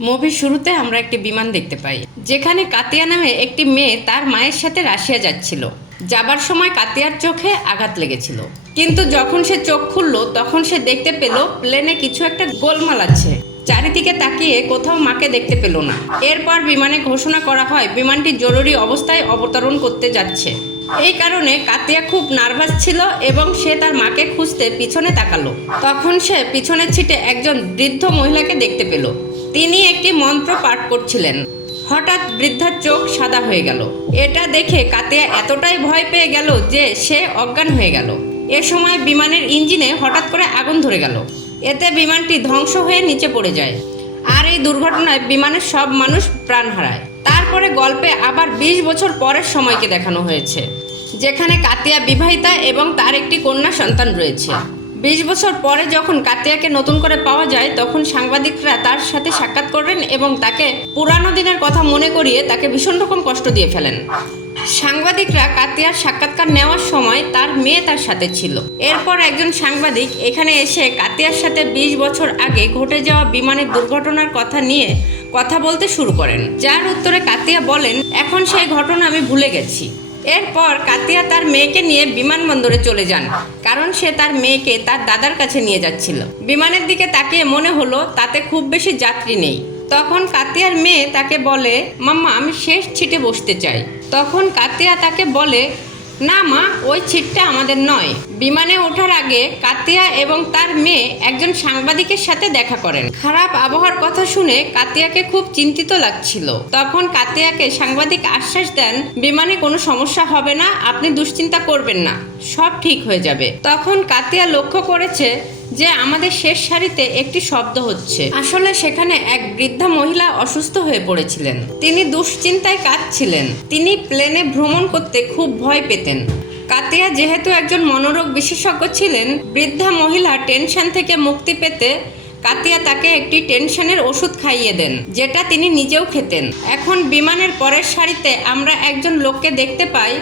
মুভির শুরুতে আমরা একটি বিমান দেখতে পাই, যেখানে কাতিয়া নামে একটি মেয়ে তার মায়ের সাথে রাশিয়া যাচ্ছিল। যাবার সময় কাতিয়ার চোখে আঘাত লেগেছিল। কিন্তু যখন সে চোখ খুললো, তখন সে দেখতে পেল প্লেনে কিছু একটা গোলমাল আছে। চারিদিকে তাকিয়ে কোথাও মাকে দেখতে পেল না। এরপর বিমানে ঘোষণা করা হয়, বিমানটি জরুরি অবস্থায় অবতরণ করতে যাচ্ছে। এই কারণে কাতিয়া খুব নার্ভাস ছিল এবং সে তার মাকে খুঁজতে পিছনে তাকালো। তখন সে পিছনের ছিটে একজন বৃদ্ধ মহিলাকে দেখতে পেল। তিনি একটি মন্ত্র পাঠ করছিলেন। হঠাৎ বৃদ্ধার চোখ সাদা হয়ে গেল। এটা দেখে কাতিয়া এতটাই ভয় পেয়ে গেল যে সে অজ্ঞান হয়ে গেল। এ সময় বিমানের ইঞ্জিনে হঠাৎ করে আগুন ধরে গেল। এতে বিমানটি ধ্বংস হয়ে নিচে পড়ে যায়। আর এই দুর্ঘটনায় বিমানের সব মানুষ প্রাণ হারায়। তারপরে গল্পে আবার ২০ বছর পরের সময়কে দেখানো হয়েছে, যেখানে কাতিয়া বিবাহিতা এবং তার একটি কন্যা সন্তান রয়েছে। বিশ বছর পরে যখন কাতিয়াকে নতুন করে পাওয়া যায়, তখন সাংবাদিকরা তার সাথে সাক্ষাৎ করেন এবং তাকে পুরানো দিনের কথা মনে করিয়ে তাকে ভীষণ রকম কষ্ট দিয়ে ফেলেন। সাংবাদিকরা কাতিয়ার সাক্ষাৎকার নেওয়ার সময় তার মেয়ে তার সাথে ছিল। এরপর একজন সাংবাদিক এখানে এসে কাতিয়ার সাথে ২০ বছর আগে ঘটে যাওয়া বিমানের দুর্ঘটনার কথা নিয়ে কথা বলতে শুরু করেন। যার উত্তরে কাতিয়া বলেন, এখন সেই ঘটনা আমি ভুলে গেছি। এরপর কাতিয়া তার মেয়েকে নিয়ে বিমানবন্দরে চলে যান, কারণ সে তার মেয়েকে তার দাদার কাছে নিয়ে যাচ্ছিল। বিমানের দিকে তাকে মনে হলো তাতে খুব বেশি যাত্রী নেই। তখন কাতিয়ার মেয়ে তাকে বলে, মাম্মা, আমি শেষ ছিটে বসতে চাই। তখন কাতিয়া তাকে বলে না মা, ওই ছিটটা আমাদের নয়। বিমানে ওঠার আগে কাতিয়া এবং তার মেয়ে একজন সাংবাদিকের সাথে দেখা করেন। খারাপ আবহাওয়ার কথা শুনে কাতিয়াকে খুব চিন্তিত লাগছিল। তখন কাতিয়াকে সাংবাদিক আশ্বাস দেন, বিমানে কোনো সমস্যা হবে না, আপনি দুশ্চিন্তা করবেন না, সব ঠিক হয়ে যাবে। তখন কাতিয়া লক্ষ্য করেছে যে আমাদের শেষ সারিতে একটি শব্দ হচ্ছে। আসলে সেখানে এক বৃদ্ধা মহিলা অসুস্থ হয়ে পড়েছিলেন। তিনি দুশ্চিন্তায় কাঁদছিলেন। তিনি প্লেনে ভ্রমণ করতে খুব ভয় পেতেন। কাতিয়া যেহেতু একজন মনোরোগ বিশেষজ্ঞ ছিলেন, বৃদ্ধা মহিলা টেনশন থেকে মুক্তি পেতে কাতিয়া তাকে একটি টেনশনের ওষুধ খাইয়ে দেন, যেটা তিনি নিজেও খেতেন। এখন বিমানের পরের সারিতে আমরা একজন লোককে দেখতে পাই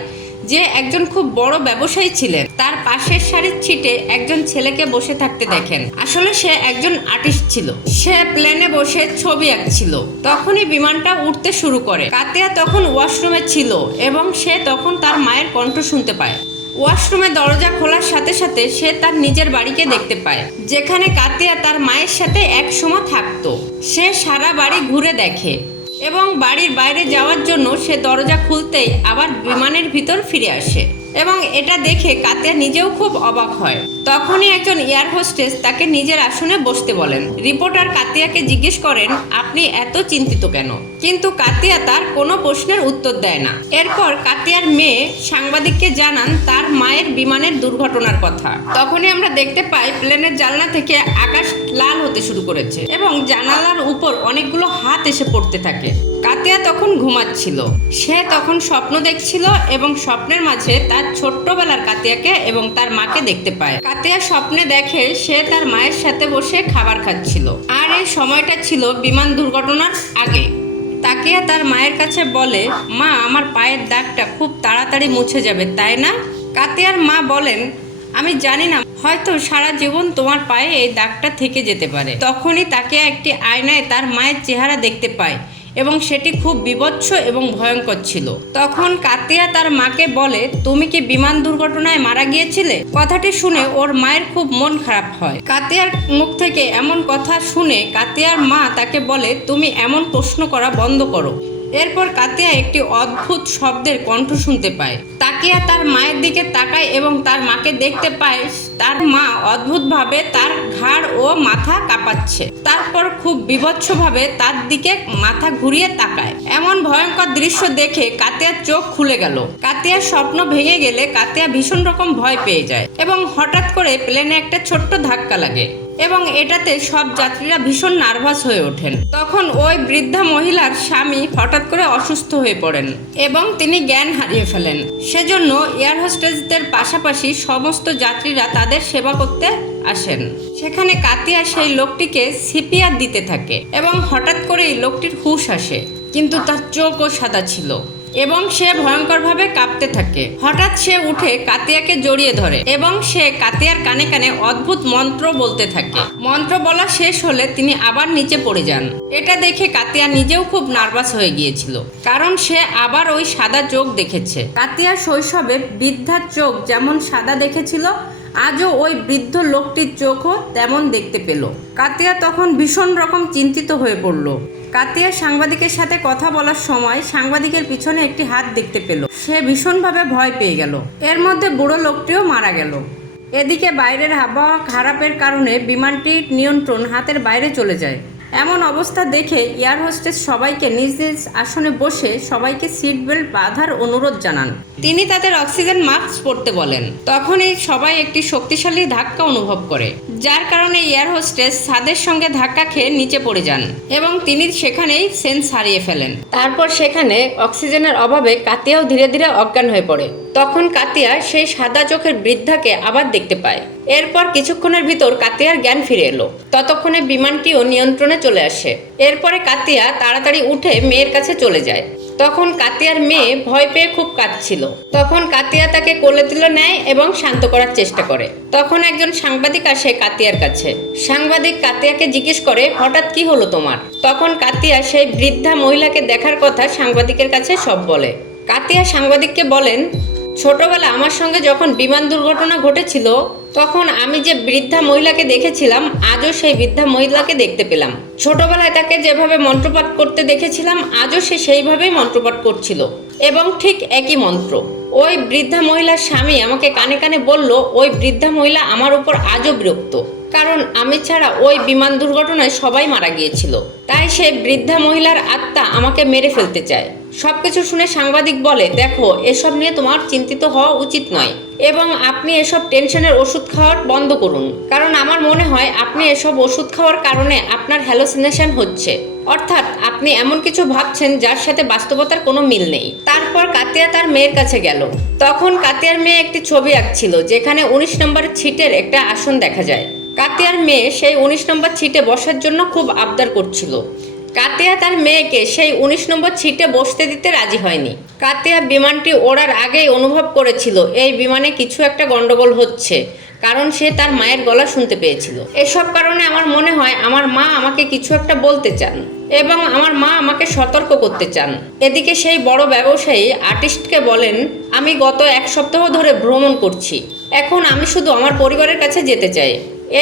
যে একজন খুব বড় ব্যবসায়ী ছিলেন, তার পাশের সারির ছিটে একজন ছেলেকে বসে থাকতে দেখেন। আসলে সে একজন আর্টিস্ট ছিল। সে প্লেনে বসে ছবি আঁকছিল। তখনই বিমানটা উঠতে শুরু করে। কাতিয়া তখন ওয়াশরুমে ছিল এবং সে তখন তার মায়ের কণ্ঠ শুনতে পায়। ওয়াশরুমে দরজা খোলার সাথে সাথে সে তার নিজের বাড়িকে দেখতে পায়, যেখানে কাতিয়া তার মায়ের সাথে এক সময় থাকতো। সে সারা বাড়ি ঘুরে দেখে। এবং বাড়ির বাইরে যাওয়ার জন্য সে দরজা খুলতেই আবার বিমানের ভিতর ফিরে আসে। এবং এটা দেখে কাতিয়া নিজেও খুব অবাক হয়। তখনই একজন এয়ার হোস্টেস তাকে নিজের আসনে বসতে বলেন। রিপোর্টার কাতিয়াকে জিজ্ঞেস করেন, আপনি এত চিন্তিত কেন? কিন্তু কাতিয়া তার কোনো প্রশ্নের উত্তর দেয় না। এরপর কাতিয়ার মেয়ে সাংবাদিককে জানান তার মায়ের বিমানের দুর্ঘটনার কথা। তখনই আমরা দেখতে পাই, প্লেনের জানলা থেকে আকাশ লাল হতে শুরু করেছে এবং জানালার উপর অনেকগুলো হাত এসে পড়তে থাকে। কাতিয়া তখন ঘুমাচ্ছিল? সে তখন স্বপ্ন দেখছিল এবং স্বপ্নের মাঝে তার ছোট্টবেলার কাতিয়াকে এবং তার মাকে দেখতে পায়। কাতিয়া স্বপ্নে দেখে সে তার মায়ের সাথে বসে খাবার খাচ্ছিল। আর এই সময়টা ছিল বিমান দুর্ঘটনার আগে। তাকিয়া তার মায়ের কাছে বলে, মা, আমার পায়ের দাগটা খুব তাড়াতাড়ি মুছে যাবে, তাই না? কাতিয়ার মা বলেন, আমি জানি না, হয়তো সারা জীবন তোমার পায়ে এই দাগটা থেকে যেতে পারে। তখনই তাকে একটি আয়নায় তার মায়ের চেহারা দেখতে পায়। এবং সেটি খুব বিভৎস এবং ভয়ঙ্কর ছিল। তখন কাতিয়া তার মাকে বলে, তুমি কি বিমান দুর্ঘটনায় মারা গিয়েছিলে? কথাটি শুনে ওর মায়ের খুব মন খারাপ হয়। কাতিয়ার মুখ থেকে এমন কথা শুনে কাতিয়ার মা তাকে বলে, তুমি এমন প্রশ্ন করা বন্ধ করো। এরপর কাতিয়া একটি অদ্ভুত শব্দের কণ্ঠ শুনতে পায়। তাকিয়া তার মায়ের দিকে তাকায় এবং তার মাকে দেখতে পায়, তার মা অদ্ভুতভাবে তার ঘাড় ও মাথা কাঁপাচ্ছে। তারপর খুব বিভৎসভাবে তার দিকে মাথা ঘুরিয়ে তাকায়। এমন ভয়ঙ্কর দৃশ্য দেখে কাতিয়ার চোখ খুলে গেল। কাতিয়ার স্বপ্ন ভেঙে গেলে কাতিয়া ভীষণ রকম ভয় পেয়ে যায় এবং হঠাৎ করে প্লেনে একটা ছোট্ট ধাক্কা লাগে। এবং এটাতে সব যাত্রীরা ভীষণ নার্ভাস হয়ে ওঠেন। তখন ওই বৃদ্ধা মহিলার স্বামী হঠাৎ করে অসুস্থ হয়ে পড়েন এবং তিনি জ্ঞান হারিয়ে ফেলেন। সেজন্য এয়ার হোস্টেসদের পাশাপাশি সমস্ত যাত্রীরা তাদের সেবা করতে আসেন। সেখানে কাতিয়া সেই লোকটিকে সিপিআর দিতে থাকে এবং হঠাৎ করেই লোকটির হুশ আসে, কিন্তু তার চোখও সাদা ছিল। এবং সে ভয়ঙ্করভাবে কাঁপতে থাকে। হঠাৎ সে উঠে কাতিয়াকে জড়িয়ে ধরে এবং সে কাতিয়ার কানে কানে অদ্ভুত মন্ত্র বলতে থাকে। মন্ত্র বলা শেষ হলে তিনি আবার নিচে পড়ে যান। এটা দেখে কাতিয়া নিজেও খুব নার্ভাস হয়ে গিয়েছিল, কারণ সে আবার ওই সাদা চোখ দেখেছে। কাতিয়া শৈশবে বৃদ্ধার চোখ যেমন সাদা দেখেছিল, আজও ওই বৃদ্ধ লোকটির চোখও তেমন দেখতে পেল। কাতিয়া তখন ভীষণ রকম চিন্তিত হয়ে পড়ল। কাতিয়া সাংবাদিকের সাথে কথা বলার সময় সাংবাদিকের পিছনে একটি হাত দেখতে পেল। সে ভীষণভাবে ভয় পেয়ে গেল। এর মধ্যে বুড়ো লোকটিও মারা গেল। এদিকে বাইরের আবহাওয়া খারাপের কারণে বিমানটির নিয়ন্ত্রণ হাতের বাইরে চলে যায়। এমন অবস্থা দেখে এয়ার হোস্টেস সবাইকে নিজ নিজ আসনে বসে সবাইকে সিট বেল্ট বাঁধার অনুরোধ জানান। তিনি তাদের অক্সিজেন মাস্ক পরতে বলেন। তখনই সবাই একটি শক্তিশালী ধাক্কা অনুভব করে, যার কারণে এয়ার হোস্টেস ছাদের সঙ্গে ধাক্কা খেয়ে নিচে পড়ে যান এবং তিনি সেখানেই সেন্স হারিয়ে ফেলেন। তারপর সেখানে অক্সিজেনের অভাবে কাতিয়াও ধীরে ধীরে অজ্ঞান হয়ে পড়ে। তখন কাতিয়া সেই সাদা চোখের বৃদ্ধাকে আবার দেখতে পায়। এরপর কিছুক্ষণের ভিতর কাতিয়ার জ্ঞান ফিরে এলো। ততক্ষণে বিমানটিও নিয়ন্ত্রণে চলে আসে। এরপরে কাতিয়া তাড়াতাড়ি উঠে মেয়ের কাছে চলে যায়। তখন কাতিয়ার মেয়ে ভয় পেয়ে খুব কাঁদছিল। তখন কাতিয়া তাকে কোলে তুলে নেয় এবং শান্ত করার চেষ্টা করে। তখন একজন সাংবাদিক আসে কাতিয়ার কাছে। সাংবাদিক কাতিয়াকে জিজ্ঞেস করে, হঠাৎ কি হলো তোমার? তখন কাতিয়া সেই বৃদ্ধা মহিলাকে দেখার কথা সাংবাদিকের কাছে সব বলে। কাতিয়া সাংবাদিককে বলেন ছোটবেলা আমার সঙ্গে যখন বিমান দুর্ঘটনা ঘটেছিল, তখন আমি যে বৃদ্ধা মহিলাকে দেখেছিলাম, আজও সেই বৃদ্ধা মহিলাকে দেখতে পেলাম। ছোটবেলায় তাকে যেভাবে মন্ত্রপাঠ করতে দেখেছিলাম, আজও সে সেইভাবেই মন্ত্রপাঠ করছিল। এবং ঠিক একই মন্ত্র। ওই বৃদ্ধা মহিলার স্বামী আমাকে কানে কানে বলল, ওই বৃদ্ধা মহিলা আমার উপর আজও বিরক্ত। কারণ আমি ছাড়া ওই বিমান দুর্ঘটনায় সবাই মারা গিয়েছিল। তাই সেই বৃদ্ধা মহিলার আত্মা আমাকে মেরে ফেলতে চায়। সবকিছু শুনে সাংবাদিক বলে, দেখো, এসব নিয়ে তোমার চিন্তিত হওয়া উচিত নয় এবং আপনি এসব টেনশনের ওষুধ খাওয়ার বন্ধ করুন। কারণ আমার মনে হয় আপনি এসব ওষুধ খাওয়ার কারণে আপনার হ্যালোসিনেশন হচ্ছে। অর্থাৎ আপনি এমন কিছু ভাবছেন যার সাথে বাস্তবতার কোনো মিল নেই। তারপর কাতিয়া তার মেয়ের কাছে গেল। তখন কাতিয়ার মেয়ে একটি ছবি আঁকছিল, যেখানে উনিশ নম্বরের ছিটের একটা আসন দেখা যায়। কাতিয়ার মেয়ে সেই উনিশ নম্বর ছিটে বসার জন্য খুব আবদার করছিল। কাতিয়া তার মেয়েকে সেই উনিশ নম্বর ছিটে বসতে দিতে রাজি হয়নি। কাতিয়া বিমানটি ওড়ার আগেই অনুভব করেছিল, এই বিমানে কিছু একটা গণ্ডগোল হচ্ছে, কারণ সে তার মায়ের গলা শুনতে পেয়েছিল। এসব কারণে আমার মনে হয় আমার মা আমাকে কিছু একটা বলতে চান এবং আমার মা আমাকে সতর্ক করতে চান। এদিকে সেই বড় ব্যবসায়ী আর্টিস্টকে বলেন, আমি গত এক সপ্তাহ ধরে ভ্রমণ করছি, এখন আমি শুধু আমার পরিবারের কাছে যেতে চাই।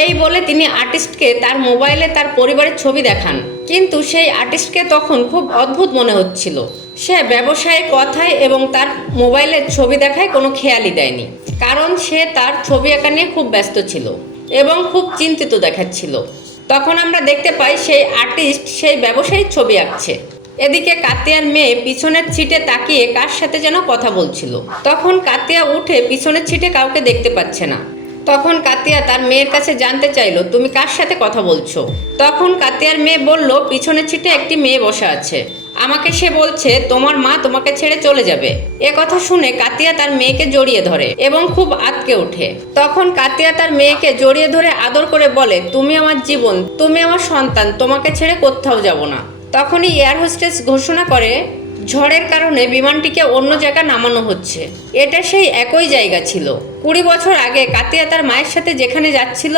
এই বলে তিনি আর্টিস্টকে তার মোবাইলে তার পরিবারের ছবি দেখান। কিন্তু সেই আর্টিস্টকে তখন খুব অদ্ভুত মনে হচ্ছিল। সে ব্যবসায়ের কথায় এবং তার মোবাইলের ছবি দেখায় কোনো খেয়ালই দেয়নি। কারণ সে তার ছবি আঁকা নিয়ে খুব ব্যস্ত ছিল এবং খুব চিন্তিত দেখাচ্ছিল। তখন আমরা দেখতে পাই সেই আর্টিস্ট সেই ব্যবসায়ীর ছবি আঁকছে। এদিকে কাতিয়ার মেয়ে পিছনের ছিটে তাকিয়ে কার সাথে যেন কথা বলছিল। তখন কাতিয়া উঠে পিছনের ছিটে কাউকে দেখতে পাচ্ছে না। তখন কাতিয়া তার মেয়ের কাছে জানতে চাইলো, তুমি কার সাথে কথা বলছো? তখন কাতিয়ার মেয়ে বলল পিছনের ছিটে একটি মেয়ে বসে আছে। আমাকে সে বলছে, তোমার মা তোমাকে ছেড়ে চলে যাবে। এ কথা শুনে কাতিয়া তার মেয়েকে জড়িয়ে ধরে এবং খুব আতকে ওঠে। তখন কাতিয়া তার মেয়েকে জড়িয়ে ধরে আদর করে বলে, তুমি আমার জীবন, তুমি আমার সন্তান, তোমাকে ছেড়ে কোথাও যাব না। তখনই এয়ার হোস্টেস ঘোষণা করে ঝড়ের কারণে বিমানটিকে অন্য জায়গা নামানো হচ্ছে। এটা সেই একই জায়গা ছিল। কুড়ি বছর আগে কাতিয়া তার মায়ের সাথে যেখানে যাচ্ছিল,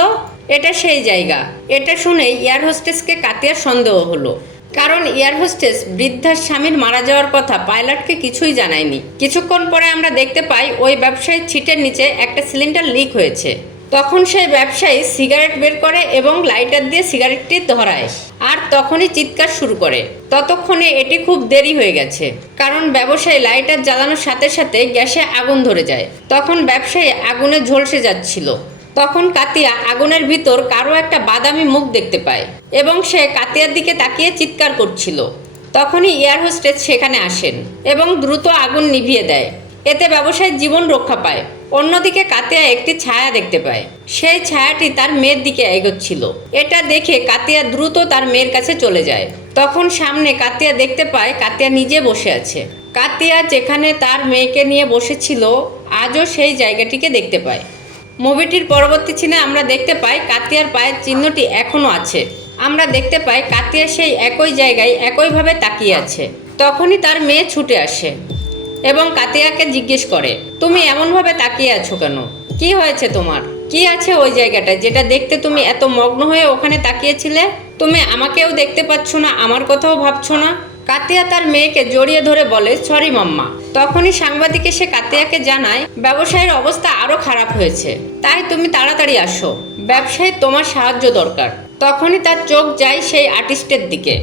এটা সেই জায়গা। এটা শুনে এয়ার হোস্টেসকে কাতিয়ার সন্দেহ হলো। কারণ এয়ার হোস্টেস বৃদ্ধার স্বামীর মারা যাওয়ার কথা পাইলটকে কিছুই জানায়নি। কিছুক্ষণ পরে আমরা দেখতে পাই ওই ব্যবসায়ীর ছিটের নিচে একটা সিলিন্ডার লিক হয়েছে। তখন সেই ব্যবসায়ী সিগারেট বের করে এবং লাইটার দিয়ে সিগারেটটি ধরায়। আর তখনই চিৎকার শুরু করে। ততক্ষণে এটি খুব দেরি হয়ে গেছে, কারণ ব্যবসায়ী লাইটার জ্বালানোর সাথে সাথে গ্যাসে আগুন ধরে যায়। তখন ব্যবসায়ী আগুনে ঝলসে যাচ্ছিল। তখন কাতিয়া আগুনের ভিতর কারও একটা বাদামি মুখ দেখতে পায় এবং সে কাতিয়ার দিকে তাকিয়ে চিৎকার করছিল। তখনই এয়ার হোস্টেস সেখানে আসেন এবং দ্রুত আগুন নিভিয়ে দেয়। এতে ব্যবসায়ীর জীবন রক্ষা পায়। অন্যদিকে কাতিয়া একটি ছায়া দেখতে পায়। সেই ছায়াটি তার মেয়ের দিকে এগোচ্ছিল। এটা দেখে কাতিয়া দ্রুত তার মেয়ের কাছে চলে যায়। তখন সামনে কাতিয়া দেখতে পায় কাতিয়া নিজে বসে আছে। কাতিয়া যেখানে তার মেয়েকে নিয়ে বসেছিল, আজও সেই জায়গাটিকে দেখতে পায়। মুভিটির পরবর্তী চিনে আমরা দেখতে পাই কাতিয়ার পায়ের চিহ্নটি এখনও আছে। আমরা দেখতে পাই কাতিয়া সেই একই জায়গায় একইভাবে তাকিয়ে আছে। তখনই তার মেয়ে ছুটে আসে। এবং কাতিয়াকে জিজ্ঞেস করে, তুমি এমনভাবে তাকিয়ে আছো কেন? কি হয়েছে তোমার? কি আছে ওই জায়গাটায় যেটা দেখতে তুমি এত মগ্ন হয়ে ওখানে তাকিয়েছিলে? তুমি আমাকেও দেখতে পাচ্ছ না, আমার কথাও ভাবছ না? কাতিয়া তার মেয়েকে জড়িয়ে ধরে বলে, সরি মাম্মা। তখনই সাংবাদিক এসে কাতিয়াকে জানায়, ব্যবসায়ের অবস্থা আরও খারাপ হয়েছে। তাই তুমি তাড়াতাড়ি আসো। ব্যবসায় তোমার সাহায্য দরকার। তখনই তার চোখ যায় সেই আর্টিস্টের দিকে।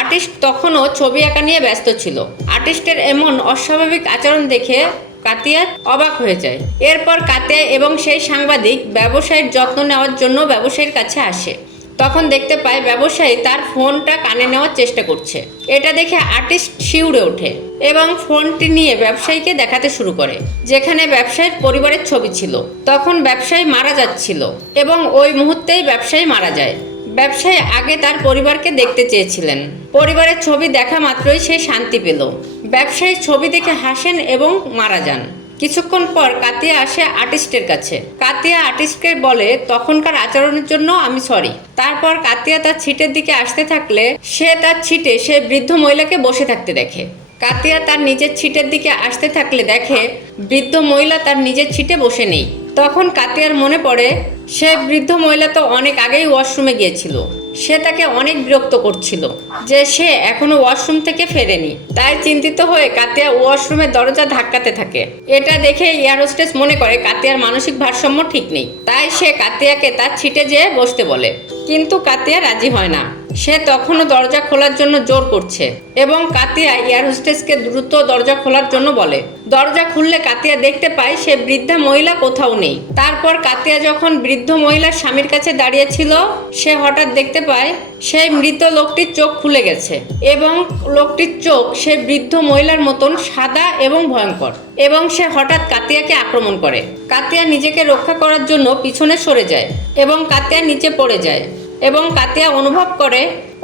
আর্টিস্ট তখনও ছবি আঁকা নিয়ে ব্যস্ত ছিল। আর্টিস্টের এমন অস্বাভাবিক আচরণ দেখে কাতিয়া অবাক হয়ে যায়। এরপর কাতিয়া এবং সেই সাংবাদিক ব্যবসায়ীর যত্ন নেওয়ার জন্য ব্যবসায়ীর কাছে আসে। তখন দেখতে পায় ব্যবসায়ী তার ফোনটা কানে নেওয়ার চেষ্টা করছে। এটা দেখে আর্টিস্ট শিউরে ওঠে এবং ফোনটি নিয়ে ব্যবসায়ীকে দেখাতে শুরু করে, যেখানে ব্যবসায়ীর পরিবারের ছবি ছিল। তখন ব্যবসায়ী মারা যাচ্ছিল এবং ওই মুহূর্তেই ব্যবসায়ী মারা যায়। ব্যবসায়ী আগে তার পরিবারকে দেখতে চেয়েছিলেন। পরিবারের ছবি দেখা মাত্রই সে শান্তি পেল। ব্যবসায়ী ছবি দেখে হাসেন এবং মারা যান। কিছুক্ষণ পর কাতিয়া আসে আর্টিস্টের কাছে। কাতিয়া আর্টিস্টকে বলে, তখনকার আচরণের জন্য আমি সরি তারপর কাতিয়া তার ছিটের দিকে আসতে থাকলে সে তার ছিটে সে বৃদ্ধ মহিলাকে বসে থাকতে দেখে। কাতিয়া তার নিজের ছিটের দিকে আসতে থাকলে দেখে বৃদ্ধ মহিলা তার নিজের ছিটে বসে নেই। তখন কাতিয়ার মনে পড়ে সে বৃদ্ধ মহিলা তো অনেক আগেই ওয়াশরুমে গিয়েছিল। সে তাকে অনেক বিরক্ত করছিল যে সে এখনও ওয়াশরুম থেকে ফেরেনি। তাই চিন্তিত হয়ে কাতিয়া ওয়াশরুমের দরজা ধাক্কাতে থাকে। এটা দেখে এয়ার হোস্টেস মনে করে কাতিয়ার মানসিক ভারসাম্য ঠিক নেই। তাই সে কাতিয়াকে তার ছিটে যেয়ে বসতে বলে। কিন্তু কাতিয়া রাজি হয় না। সে তখনও দরজা খোলার জন্য জোর করছে এবং কাতিয়া এয়ার হোস্টেসকে দ্রুত দরজা খোলার জন্য বলে। দরজা খুললে কাতিয়া দেখতে পায় সে বৃদ্ধা মহিলা কোথাও নেই। তারপর কাতিয়া যখন বৃদ্ধ মহিলার স্বামীর কাছে দাঁড়িয়েছিল, সে হঠাৎ দেখতে পায় সেই মৃত লোকটির চোখ খুলে গেছে এবং লোকটির চোখ সে বৃদ্ধ মহিলার মতন সাদা এবং ভয়ঙ্কর এবং সে হঠাৎ কাতিয়াকে আক্রমণ করে। কাতিয়া নিজেকে রক্ষা করার জন্য পিছনে সরে যায় এবং কাতিয়া নিচে পড়ে যায়। এবং কাতিয়া অনুভব করে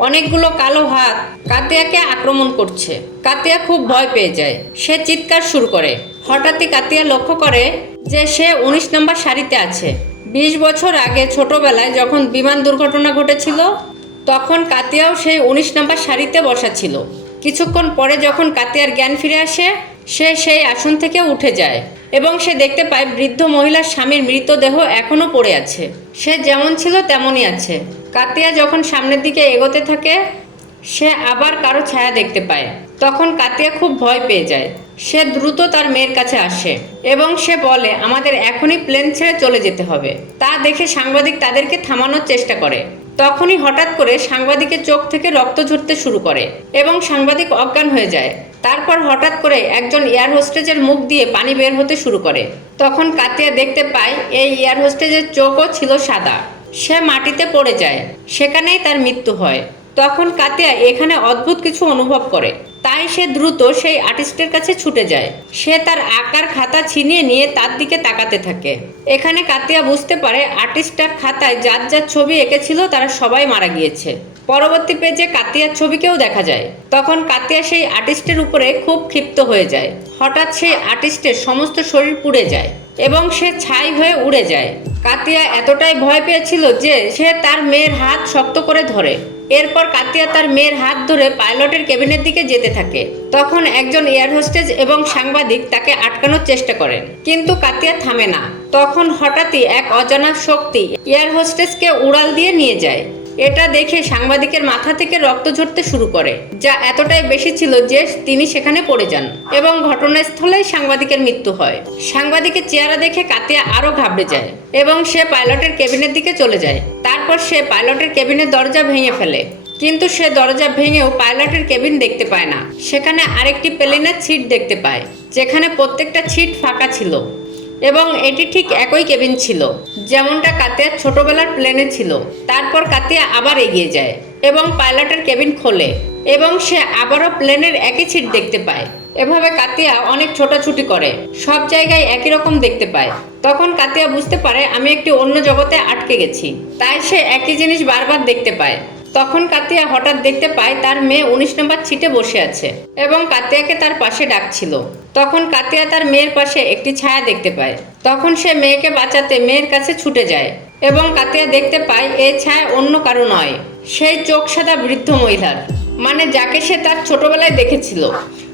অনেকগুলো কালো হাত কাতিয়াকে আক্রমণ করছে। কাতিয়া খুব ভয় পেয়ে যায়। সে চিৎকার শুরু করে। হঠাৎই কাতিয়া লক্ষ্য করে যে সে উনিশ নম্বর সারিতে আছে। বিশ বছর আগে ছোটবেলায় যখন বিমান দুর্ঘটনা ঘটেছিল, তখন কাতিয়াও সেই উনিশ নম্বর সারিতে বসা ছিল। কিছুক্ষণ পরে যখন কাতিয়ার জ্ঞান ফিরে আসে, সে সেই আসন থেকে উঠে যায় এবং সে দেখতে পায় বৃদ্ধ মহিলার স্বামীর মৃতদেহ এখনও পড়ে আছে। সে যেমন ছিল তেমনই আছে। কাতিয়া যখন সামনের দিকে এগোতে থাকে, সে আবার কারও ছায়া দেখতে পায়। তখন কাতিয়া খুব ভয় পেয়ে যায়। সে দ্রুত তার মেয়ের কাছে আসে এবং সে বলে, আমাদের এখনই প্লেন ছেড়ে চলে যেতে হবে। তা দেখে সাংবাদিক তাদেরকে থামানোর চেষ্টা করে। তখনই হঠাৎ করে সাংবাদিকের চোখ থেকে রক্ত ঝরতে শুরু করে এবং সাংবাদিক অজ্ঞান হয়ে যায়। তারপর হঠাৎ করে একজন এয়ার হোস্টেজের মুখ দিয়ে পানি বের হতে শুরু করে। তখন কাতিয়া দেখতে পায়, এই এয়ার হোস্টেজের চোখও ছিল সাদা। সে মাটিতে পড়ে যায় সেখানেই তার মৃত্যু হয়। তখন কাতিয়া এখানে অদ্ভুত কিছু অনুভব করে। তাই সে দ্রুত সেই আর্টিস্টের কাছে ছুটে যায়। সে তার আঁকার খাতা ছিনিয়ে নিয়ে তার দিকে তাকাতে থাকে। এখানে কাতিয়া বুঝতে পারে আর্টিস্টটার খাতায় যার যার ছবি এঁকেছিল তারা সবাই মারা গিয়েছে। পরবর্তী পেজে কাতিয়ার ছবিকেও দেখা যায়। তখন কাতিয়া সেই আর্টিস্টের উপরে খুব ক্ষিপ্ত হয়ে যায়। হঠাৎ সেই আর্টিস্টের সমস্ত শরীর পুড়ে যায় এবং সে ছাই হয়ে উড়ে যায়। কাতিয়া এতটাই ভয় পেয়েছিল যে সে তার মেয়ের হাত শক্ত করে ধরে। এরপর কাতিয়া তার মেয়ের হাত ধরে পাইলটের কেবিনের দিকে যেতে থাকে। তখন একজন এয়ার হোস্টেজ এবং সাংবাদিক তাকে আটকানোর চেষ্টা করেন। কিন্তু কাতিয়া থামে না। তখন হঠাৎই এক অজানা শক্তি এয়ার হোস্টেজকে উড়াল দিয়ে নিয়ে যায়। এটা দেখে সাংবাদিকের মাথা থেকে রক্ত ঝরতে শুরু করে, যা এতটাই বেশি ছিল যে তিনি সেখানে পড়ে যান এবং ঘটনাস্থলেই সাংবাদিকের মৃত্যু হয়। সাংবাদিকের চেহারা দেখে কাতিয়া আরও ঘাবড়ে যায় এবং সে পাইলটের কেবিনের দিকে চলে যায়। তারপর সে পাইলটের কেবিনের দরজা ভেঙে ফেলে, কিন্তু সে দরজা ভেঙেও পাইলটের কেবিন দেখতে পায় না। সেখানে আরেকটি প্লেনের ছিট দেখতে পায়, যেখানে প্রত্যেকটা ছিট ফাঁকা ছিল। এবং এটি ঠিক একই কেবিন ছিল। যেমনটা কাতিয়ার ছোটবেলার প্লেনে ছিল। তারপর কাতিয়া আবার এগিয়ে যায় এবং পাইলটের কেবিন খোলে এবং সে আবারও প্লেনের একই ছিট দেখতে পায়। এভাবে কাতিয়া অনেক ছোটাছুটি করে, সব জায়গায় একই রকম দেখতে পায়। তখন কাতিয়া বুঝতে পারে, আমি একটি অন্য জগতে আটকে গেছি। তাই সে একই জিনিস বারবার দেখতে পায়। তখন কাতিয়া হঠাৎ দেখতে পায়, তার মেয়ে উনিশ নম্বর ছিটে বসে আছে এবং কাতিয়াকে তার পাশে ডাকছিল। তখন কাতিয়া তার মেয়ের পাশে একটি ছায়া দেখতে পায়। তখন সে মেয়েকে বাঁচাতে মেয়ের কাছে ছুটে যায় এবং কাতিয়া দেখতে পায় এই ছায়া অন্য কারও নয়। সেই চোখ সাদা বৃদ্ধ মহিলার। মানে যাকে সে তার ছোটবেলায় দেখেছিল।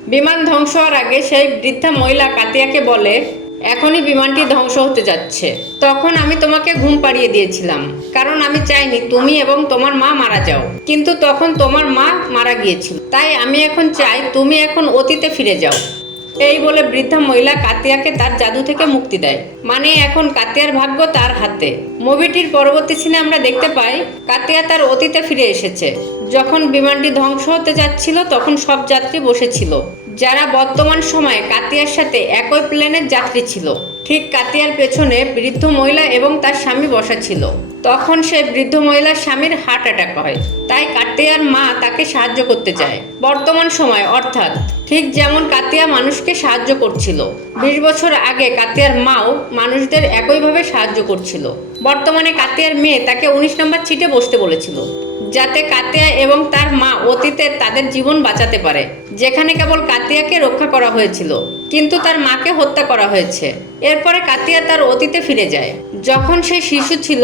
বিমান ধ্বংস হওয়ার আগে সেই বৃদ্ধা মহিলা কাতিয়াকে বলে, এখনই বিমানটি ধ্বংস হতে যাচ্ছে। তখন আমি তোমাকে ঘুম পাড়িয়ে দিয়েছিলাম। কারণ আমি চাইনি তুমি এবং তোমার মা মারা যাও। কিন্তু তখন তোমার মা মারা গিয়েছিল। তাই আমি এখন চাই তুমি এখন অতীতে ফিরে যাও। এই বলে বৃদ্ধা মহিলা কাতিয়াকে তার জাদু থেকে মুক্তি দেয়। মানে এখন কাতিয়ার ভাগ্য তার হাতে। মুভিটির পরবর্তী সিনে আমরা দেখতে পাই, কাতিয়া তার অতীতে ফিরে এসেছে। যখন বিমানটি ধ্বংস হতে যাচ্ছিল, তখন সব যাত্রী বসেছিল। যারা বর্তমান সময়ে কাতিয়ার সাথে একই প্লেনের যাত্রী ছিল। ঠিক কাতিয়ার পেছনে বৃদ্ধ মহিলা এবং তার স্বামী বসা ছিল। তখন সে বৃদ্ধ মহিলার স্বামীর হার্ট অ্যাটাক হয়। তাই কাতিয়ার মা তাকে সাহায্য করতে চায় বর্তমান সময় অর্থাৎ ঠিক যেমন কাতিয়া মানুষকে সাহায্য করছিল, বিশ বছর আগে কাতিয়ার মাও মানুষদের একইভাবে সাহায্য করছিল। বর্তমানে কাতিয়ার মেয়ে তাকে উনিশ নম্বর ছিটে বসতে বলেছিল। যাতে কাতিয়া এবং তার মা অতীতে তাদের জীবন বাঁচাতে পারে। যেখানে কেবল কাতিয়াকে রক্ষা করা হয়েছিল, কিন্তু তার মাকে হত্যা করা হয়েছে। এরপরে কাতিয়া তার অতীতে ফিরে যায়। যখন সে শিশু ছিল,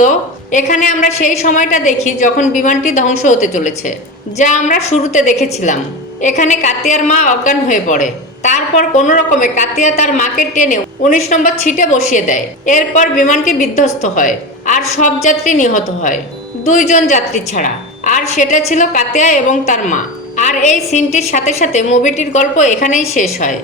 এখানে আমরা সেই সময়টা দেখি যখন বিমানটি ধ্বংস হতে চলেছে, যা আমরা শুরুতে দেখেছিলাম। এখানে কাতিয়ার মা অজ্ঞান হয়ে পড়ে। তারপর কোনো রকমে কাতিয়া তার মাকে টেনে উনিশ নম্বর ছিটে বসিয়ে দেয়। এরপর বিমানটি বিধ্বস্ত হয়, আর সব যাত্রী নিহত হয়। দুইজন যাত্রী ছাড়া। আর সেটা ছিল কাতিয়া এবং তার মা। আর এই সিনটির সাথে সাথে মুভিটির গল্প এখানেই শেষ হয়।